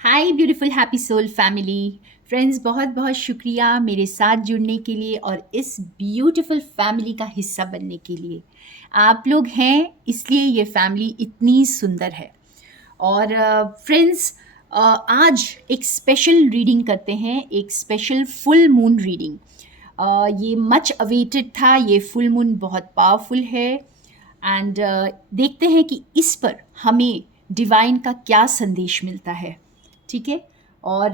हाय beautiful happy soul family friends, बहुत बहुत शुक्रिया मेरे साथ जुड़ने के लिए और इस ब्यूटीफुल फैमिली का हिस्सा बनने के लिए। आप लोग हैं इसलिए ये फैमिली इतनी सुंदर है। और फ्रेंड्स, आज एक स्पेशल रीडिंग करते हैं, एक स्पेशल फुल मून रीडिंग। ये मच अवेटेड था। ये फुल मून बहुत पावरफुल है एंड देखते हैं कि इस पर हमें डिवाइन का क्या संदेश मिलता है। ठीक है। और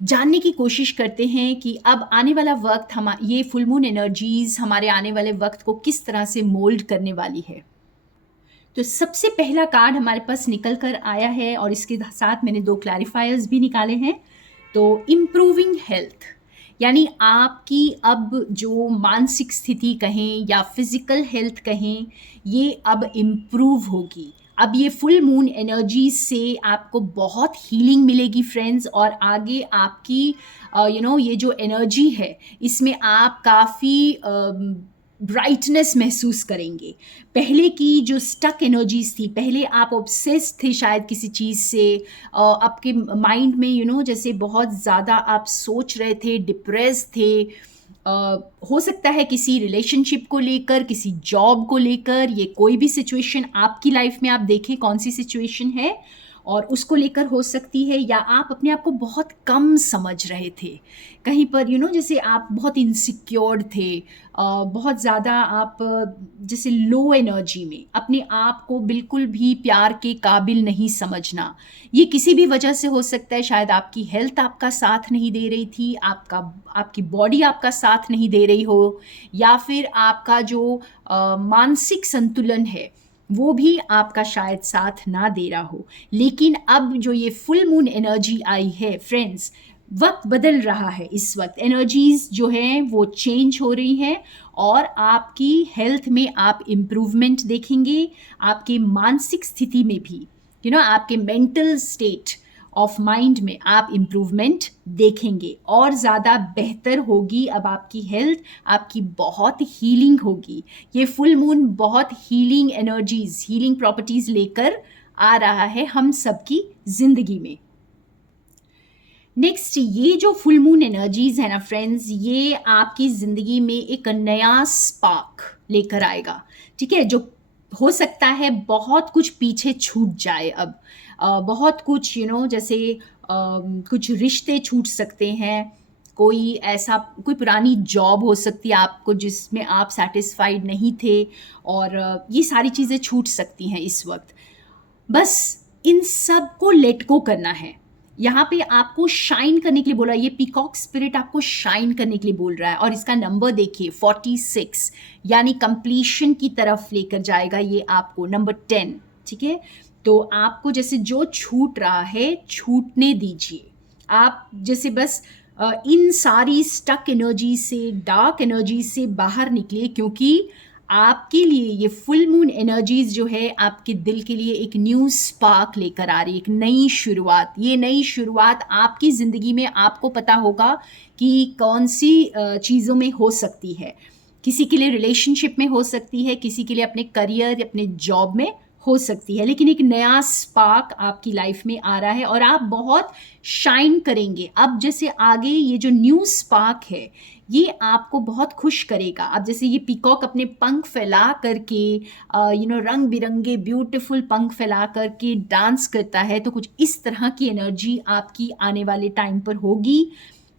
जानने की कोशिश करते हैं कि अब आने वाला वक्त हम ये फुल मून एनर्जीज हमारे आने वाले वक्त को किस तरह से मोल्ड करने वाली है। तो सबसे पहला कार्ड हमारे पास निकल कर आया है और इसके साथ मैंने दो क्लैरिफायर्स भी निकाले हैं। तो इम्प्रूविंग हेल्थ, यानी आपकी अब जो मानसिक स्थिति कहें या फिजिकल हेल्थ कहें, ये अब इम्प्रूव होगी। अब ये फुल मून एनर्जी से आपको बहुत हीलिंग मिलेगी फ्रेंड्स। और आगे आपकी ये जो एनर्जी है इसमें आप काफ़ी ब्राइटनेस महसूस करेंगे। पहले की जो स्टक एनर्जीज थी, पहले आप ऑब्सेस्ड थे शायद किसी चीज़ से, आपके माइंड में जैसे बहुत ज़्यादा आप सोच रहे थे, डिप्रेस थे। हो सकता है किसी रिलेशनशिप को लेकर, किसी जॉब को लेकर, ये कोई भी सिचुएशन आपकी लाइफ में आप देखें कौन सी सिचुएशन है और उसको लेकर हो सकती है। या आप अपने आप को बहुत कम समझ रहे थे कहीं पर, जैसे आप बहुत इनसिक्योर्ड थे, बहुत ज़्यादा आप जैसे लो एनर्जी में, अपने आप को बिल्कुल भी प्यार के काबिल नहीं समझना। ये किसी भी वजह से हो सकता है। शायद आपकी हेल्थ आपका साथ नहीं दे रही थी, आपकी बॉडी आपका साथ नहीं दे रही हो, या फिर आपका जो मानसिक संतुलन है वो भी आपका शायद साथ ना दे रहा हो। लेकिन अब जो ये फुल मून एनर्जी आई है फ्रेंड्स, वक्त बदल रहा है। इस वक्त एनर्जीज जो हैं वो चेंज हो रही हैं और आपकी हेल्थ में आप इम्प्रूवमेंट देखेंगे। आपके मानसिक स्थिति में भी, आपके मेंटल स्टेट ऑफ माइंड में आप इम्प्रूवमेंट देखेंगे और ज़्यादा बेहतर होगी। अब आपकी हेल्थ, आपकी बहुत हीलिंग होगी। ये फुल मून बहुत हीलिंग एनर्जीज, हीलिंग प्रॉपर्टीज लेकर आ रहा है हम सबकी ज़िंदगी में। नेक्स्ट, ये जो फुल मून एनर्जीज है ना फ्रेंड्स, ये आपकी ज़िंदगी में एक नया स्पार्क लेकर आएगा। ठीक है। जो हो सकता है बहुत कुछ पीछे छूट जाए अब, बहुत कुछ जैसे कुछ रिश्ते छूट सकते हैं। कोई ऐसा, कोई पुरानी जॉब हो सकती है आपको जिसमें आप सेटिस्फाइड नहीं थे, और ये सारी चीज़ें छूट सकती हैं इस वक्त। बस इन सब को लेट गो करना है। यहाँ पे आपको शाइन करने के लिए बोला, ये पीकॉक स्पिरिट आपको शाइन करने के लिए बोल रहा है। और इसका नंबर देखिए 46, यानी कंप्लीशन की तरफ लेकर जाएगा ये आपको, नंबर 10। ठीक है। तो आपको जैसे जो छूट रहा है छूटने दीजिए। आप जैसे बस इन सारी स्टक एनर्जी से, डार्क एनर्जी से बाहर निकलिए, क्योंकि आपके लिए ये फुल मून एनर्जीज जो है आपके दिल के लिए एक न्यू स्पार्क लेकर आ रही है, एक नई शुरुआत। ये नई शुरुआत आपकी ज़िंदगी में आपको पता होगा कि कौन सी चीज़ों में हो सकती है। किसी के लिए रिलेशनशिप में हो सकती है, किसी के लिए अपने करियर, अपने जॉब में हो सकती है। लेकिन एक नया स्पार्क आपकी लाइफ में आ रहा है और आप बहुत शाइन करेंगे। अब जैसे आगे ये जो न्यू स्पार्क है ये आपको बहुत खुश करेगा। अब जैसे ये पीकॉक अपने पंख फैला करके, रंग बिरंगे ब्यूटीफुल पंख फैला करके डांस करता है, तो कुछ इस तरह की एनर्जी आपकी आने वाले टाइम पर होगी।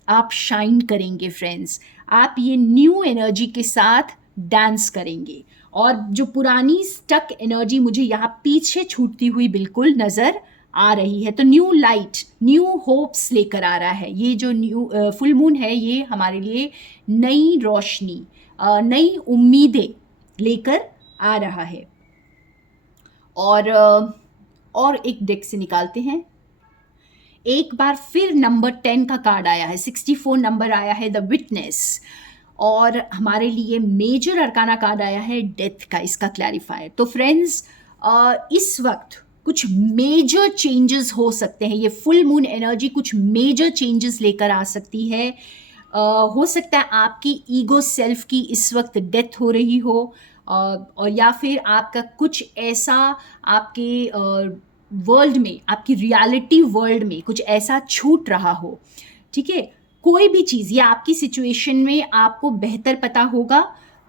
आप शाइन करेंगे फ्रेंड्स। आप ये न्यू एनर्जी के साथ डांस करेंगे। और जो पुरानी स्टक एनर्जी मुझे यहाँ पीछे छूटती हुई बिल्कुल नज़र आ रही है, तो न्यू लाइट, न्यू होप्स लेकर आ रहा है। ये जो न्यू फुल मून है ये हमारे लिए नई रोशनी, नई उम्मीदें लेकर आ रहा है। और एक डेक से निकालते हैं। एक बार फिर नंबर 10 का कार्ड आया है, 64 नंबर आया है, द विटनेस। और हमारे लिए मेजर अरकाना कार्ड आया है, डेथ का, इसका क्लैरिफायर। तो फ्रेंड्स, इस वक्त कुछ मेजर चेंजेस हो सकते हैं। ये फुल मून एनर्जी कुछ मेजर चेंजेस लेकर आ सकती है। हो सकता है आपकी ईगो सेल्फ की इस वक्त डेथ हो रही हो, और या फिर आपका कुछ ऐसा आपके वर्ल्ड में, आपकी रियलिटी वर्ल्ड में कुछ ऐसा छूट रहा हो, ठीक है, कोई भी चीज़ या आपकी सिचुएशन में आपको बेहतर पता होगा।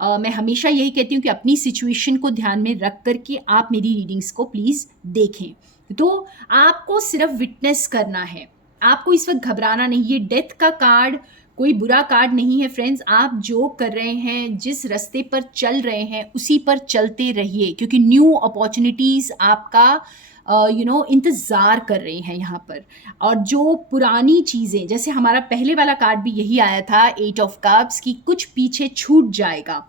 मैं हमेशा यही कहती हूँ कि अपनी सिचुएशन को ध्यान में रख कर के आप मेरी रीडिंग्स को प्लीज़ देखें। तो आपको सिर्फ विटनेस करना है, आपको इस वक्त घबराना नहीं। ये डेथ का कार्ड कोई बुरा कार्ड नहीं है फ्रेंड्स। आप जो कर रहे हैं, जिस रास्ते पर चल रहे हैं, उसी पर चलते रहिए, क्योंकि न्यू अपॉर्चुनिटीज़ आपका इंतज़ार कर रहे हैं यहाँ पर। और जो पुरानी चीज़ें, जैसे हमारा पहले वाला कार्ड भी यही आया था, 8 ऑफ कप्स, की कुछ पीछे छूट जाएगा,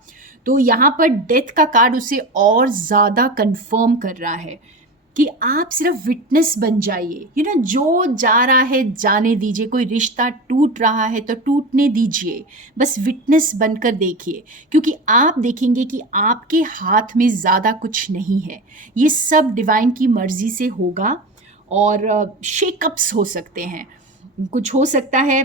तो यहाँ पर डेथ का कार्ड उसे और ज़्यादा कंफर्म कर रहा है कि आप सिर्फ विटनेस बन जाइए। जो जा रहा है जाने दीजिए, कोई रिश्ता टूट रहा है तो टूटने दीजिए, बस विटनेस बनकर देखिए, क्योंकि आप देखेंगे कि आपके हाथ में ज़्यादा कुछ नहीं है, ये सब डिवाइन की मर्ज़ी से होगा। और शेकअप्स हो सकते हैं, कुछ हो सकता है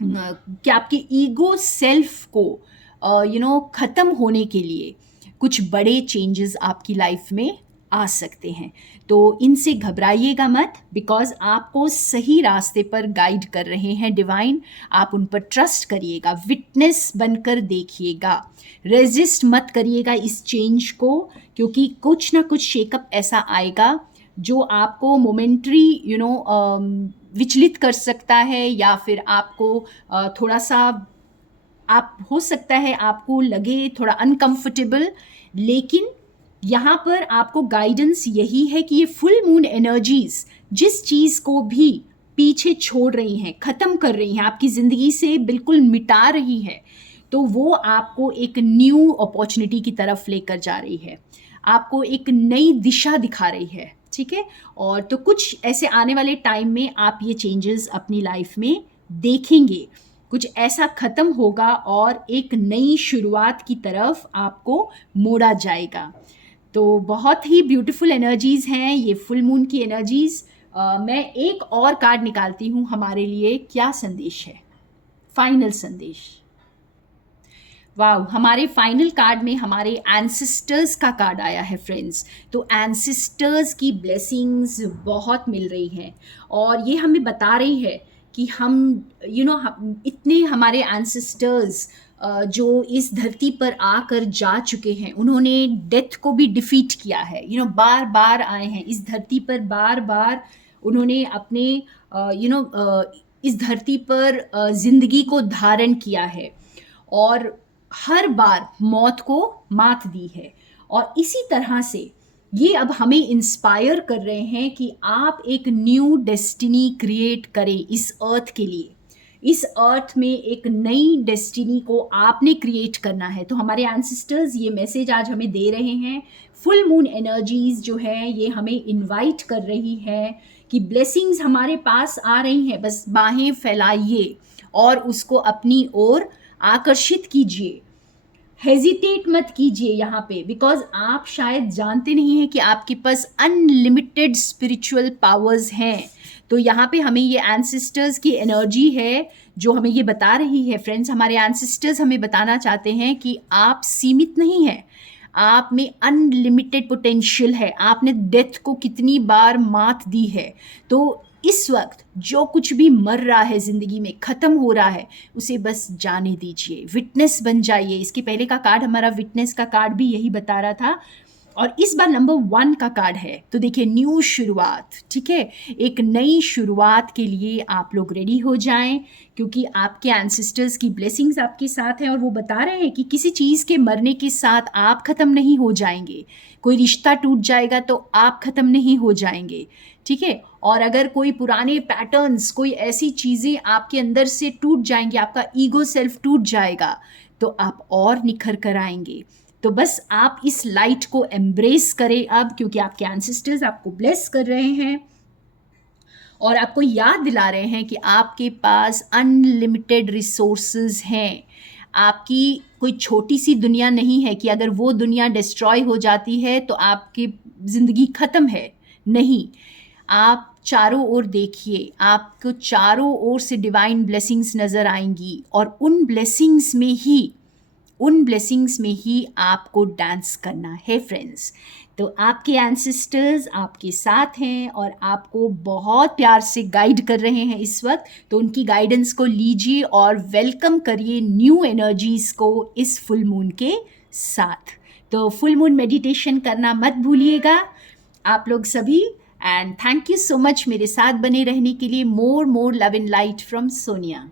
कि आपके ईगो सेल्फ को ख़त्म होने के लिए कुछ बड़े चेंजेस आपकी लाइफ में आ सकते हैं। तो इनसे घबराइएगा मत, बिकॉज़ आपको सही रास्ते पर गाइड कर रहे हैं डिवाइन। आप उन पर ट्रस्ट करिएगा, विटनेस बनकर देखिएगा, रेजिस्ट मत करिएगा इस चेंज को, क्योंकि कुछ ना कुछ शेकअप ऐसा आएगा जो आपको मोमेंटरी विचलित कर सकता है, या फिर आपको थोड़ा सा, आप हो सकता है आपको लगे थोड़ा अनकंफर्टेबल, लेकिन यहाँ पर आपको गाइडेंस यही है कि ये फुल मून एनर्जीज जिस चीज़ को भी पीछे छोड़ रही हैं, ख़त्म कर रही हैं, आपकी ज़िंदगी से बिल्कुल मिटा रही है, तो वो आपको एक न्यू अपॉर्चुनिटी की तरफ लेकर जा रही है, आपको एक नई दिशा दिखा रही है, ठीक है। और तो कुछ ऐसे आने वाले टाइम में आप ये चेंजेस अपनी लाइफ में देखेंगे, कुछ ऐसा ख़त्म होगा और एक नई शुरुआत की तरफ आपको मोड़ा जाएगा। तो बहुत ही ब्यूटीफुल एनर्जीज़ हैं ये फुल मून की एनर्जीज़। मैं एक और कार्ड निकालती हूँ हमारे लिए, क्या संदेश है, फाइनल संदेश। वाह, हमारे फाइनल कार्ड में हमारे एंसेस्टर्स का कार्ड आया है फ्रेंड्स। तो एंसेस्टर्स की ब्लेसिंग्स बहुत मिल रही हैं, और ये हमें बता रही है कि हम इतने हमारे एंसेस्टर्स जो इस धरती पर आकर जा चुके हैं, उन्होंने डेथ को भी डिफीट किया है, बार बार आए हैं इस धरती पर, बार बार उन्होंने अपने इस धरती पर जिंदगी को धारण किया है, और हर बार मौत को मात दी है। और इसी तरह से ये अब हमें इंस्पायर कर रहे हैं कि आप एक न्यू डेस्टिनी क्रिएट करें इस अर्थ के लिए। इस अर्थ में एक नई डेस्टिनी को आपने क्रिएट करना है। तो हमारे एंसेस्टर्स ये मैसेज आज हमें दे रहे हैं। फुल मून एनर्जीज जो है ये हमें इनवाइट कर रही है कि ब्लेसिंग्स हमारे पास आ रही हैं, बस बाहें फैलाइए और उसको अपनी ओर आकर्षित कीजिए। हेजिटेट मत कीजिए यहाँ पे, बिकॉज आप शायद जानते नहीं हैं कि आपके पास अनलिमिटेड स्पिरिचुअल पावर्स हैं। तो यहाँ पे हमें ये एंसेस्टर्स की एनर्जी है जो हमें ये बता रही है फ्रेंड्स। हमारे एंसेस्टर्स हमें बताना चाहते हैं कि आप सीमित नहीं हैं, आप में अनलिमिटेड पोटेंशियल है। आपने डेथ को कितनी बार मात दी है, तो इस वक्त जो कुछ भी मर रहा है ज़िंदगी में, ख़त्म हो रहा है, उसे बस जाने दीजिए, विटनेस बन जाइए। इसके पहले का कार्ड हमारा विटनेस का कार्ड भी यही बता रहा था, और इस बार नंबर 1 का कार्ड है। तो देखिए, न्यू शुरुआत, ठीक है, एक नई शुरुआत के लिए आप लोग रेडी हो जाएं, क्योंकि आपके एंसेस्टर्स की ब्लेसिंग्स आपके साथ हैं, और वो बता रहे हैं कि किसी चीज़ के मरने के साथ आप ख़त्म नहीं हो जाएंगे। कोई रिश्ता टूट जाएगा तो आप ख़त्म नहीं हो जाएंगे, ठीक है। और अगर कोई पुराने पैटर्न्स, कोई ऐसी चीज़ें आपके अंदर से टूट जाएंगी, आपका ईगो सेल्फ टूट जाएगा, तो आप और निखर कर आएंगे। तो बस आप इस लाइट को एम्ब्रेस करें अब, क्योंकि आपके एंसेस्टर्स आपको ब्लेस कर रहे हैं और आपको याद दिला रहे हैं कि आपके पास अनलिमिटेड रिसोर्सेज हैं। आपकी कोई छोटी सी दुनिया नहीं है कि अगर वो दुनिया डिस्ट्रॉय हो जाती है तो आपकी ज़िंदगी ख़त्म है। नहीं, आप चारों ओर देखिए, आपको चारों ओर से डिवाइन ब्लेसिंग्स नज़र आएंगी, और उन ब्लेसिंग्स में ही आपको डांस करना है फ्रेंड्स। तो आपके एंसेस्टर्स आपके साथ हैं और आपको बहुत प्यार से गाइड कर रहे हैं इस वक्त, तो उनकी गाइडेंस को लीजिए और वेलकम करिए न्यू एनर्जीज को इस फुल मून के साथ। तो फुल मून मेडिटेशन करना मत भूलिएगा आप लोग सभी। And thank you so much मेरे साथ बने रहने के लिए। More love and light from Sonia.